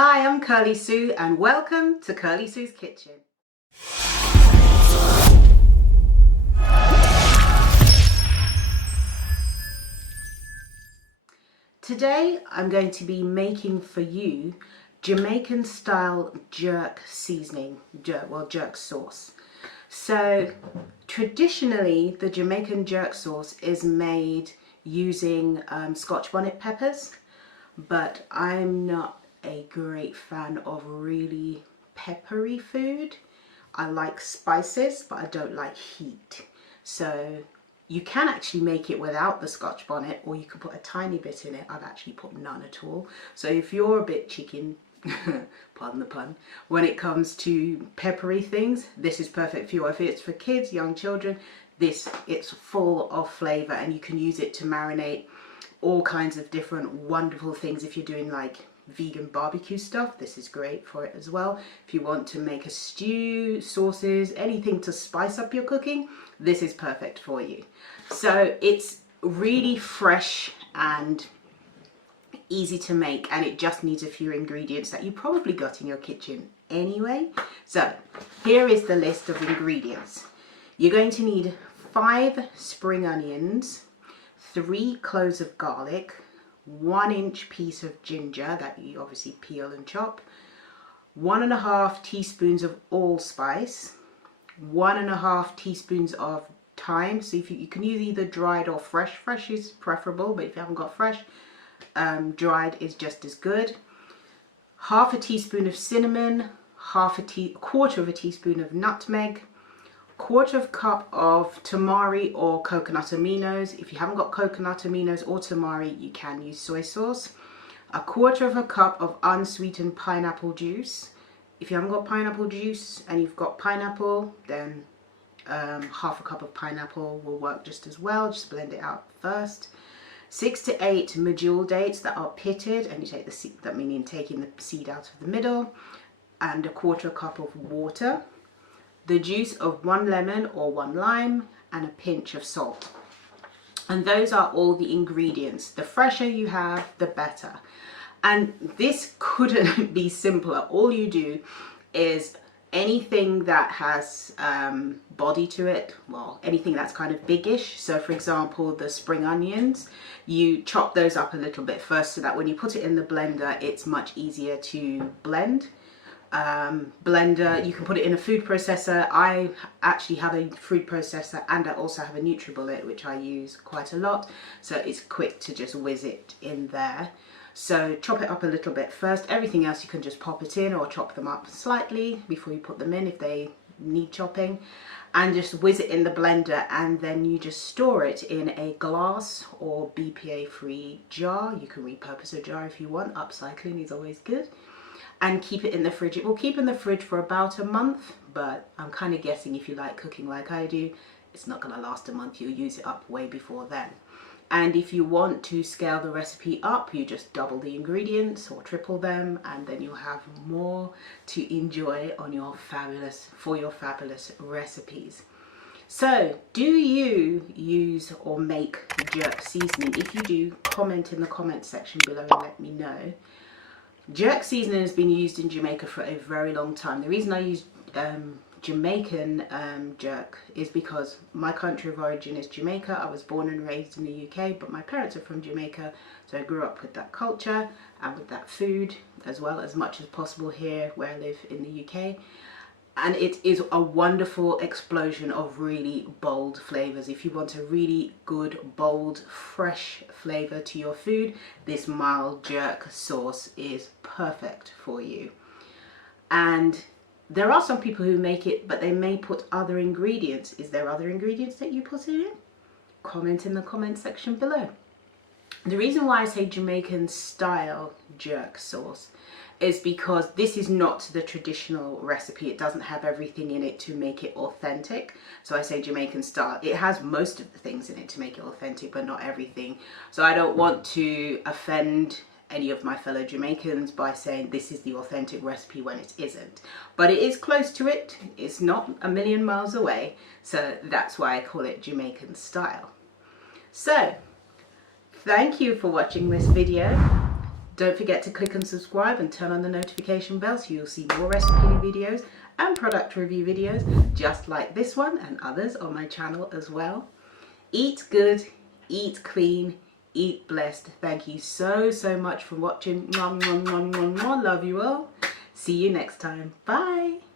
Hi, I'm Curly Sue and welcome to Curly Sue's Kitchen. Today I'm going to be making for you Jamaican style jerk seasoning, jerk sauce. So traditionally the Jamaican jerk sauce is made using Scotch bonnet peppers, but I'm not a great fan of really peppery food. I like spices, but I don't like heat. So you can actually make it without the Scotch bonnet, or you can put a tiny bit in it. I've actually put none at all. So if you're a bit chicken, pardon the pun, when it comes to peppery things, this is perfect for you. If it's for kids, young children, it's full of flavor and you can use it to marinate all kinds of different wonderful things. If you're doing like vegan barbecue stuff, this is great for it as well. If you want to make a stew, sauces, anything to spice up your cooking, this is perfect for you. So it's really fresh and easy to make, and it just needs a few ingredients that you probably got in your kitchen anyway. So here is the list of ingredients. You're going to need 5 spring onions, 3 cloves of garlic, 1-inch piece of ginger that you obviously peel and chop, 1.5 teaspoons of allspice, 1.5 teaspoons of thyme. So if you can use either dried or fresh. Fresh is preferable, but if you haven't got fresh, dried is just as good. Half a teaspoon of cinnamon, quarter of a teaspoon of nutmeg, quarter of a cup of tamari or coconut aminos. If you haven't got coconut aminos or tamari, you can use soy sauce. A quarter of a cup of unsweetened pineapple juice. If you haven't got pineapple juice and you've got pineapple, then half a cup of pineapple will work just as well. Just blend it out first. 6 to 8 medjool dates that are pitted, and you take the seed, that meaning taking the seed out of the middle, and a quarter cup of water, the juice of 1 lemon or 1 lime, and a pinch of salt. And those are all the ingredients. The fresher you have, the better. And this couldn't be simpler. All you do is anything that has body to it, well, anything that's kind of biggish. So for example, the spring onions, you chop those up a little bit first so that when you put it in the blender, it's much easier to blend. Blender, you can put it in a food processor. I actually have a food processor and I also have a NutriBullet, which I use quite a lot, so it's quick to just whiz it in there. So chop it up a little bit first. Everything else you can just pop it in or chop them up slightly before you put them in if they need chopping, and just whiz it in the blender, and then you just store it in a glass or BPA free jar. You can repurpose a jar if you want. Upcycling is always good. And keep it in the fridge. It will keep in the fridge for about a month, but I'm kind of guessing if you like cooking like I do, it's not going to last a month. You'll use it up way before then. And if you want to scale the recipe up, you just double the ingredients or triple them, and then you'll have more to enjoy on your fabulous recipes. So, do you use or make jerk seasoning? If you do, comment in the comment section below and let me know. Jerk seasoning has been used in Jamaica for a very long time. The reason I use Jamaican jerk is because my country of origin is Jamaica. I was born and raised in the UK, but my parents are from Jamaica, so I grew up with that culture and with that food as well, as much as possible here where I live in the UK. And it is a wonderful explosion of really bold flavors. If you want a really good, bold, fresh flavor to your food, this mild jerk sauce is perfect for you. And there are some people who make it, but they may put other ingredients. Is there other ingredients that you put in? Comment in the comment section below. The reason why I say Jamaican style jerk sauce is because this is not the traditional recipe. It doesn't have everything in it to make it authentic. So I say Jamaican style. It has most of the things in it to make it authentic, but not everything. So I don't want to offend any of my fellow Jamaicans by saying this is the authentic recipe when it isn't. But it is close to it. It's not a million miles away. So that's why I call it Jamaican style. So thank you for watching this video. Don't forget to click and subscribe and turn on the notification bell so you'll see more recipe videos and product review videos just like this one and others on my channel as well. Eat good, eat clean, eat blessed. Thank you so much for watching. Love you all. See you next time. Bye.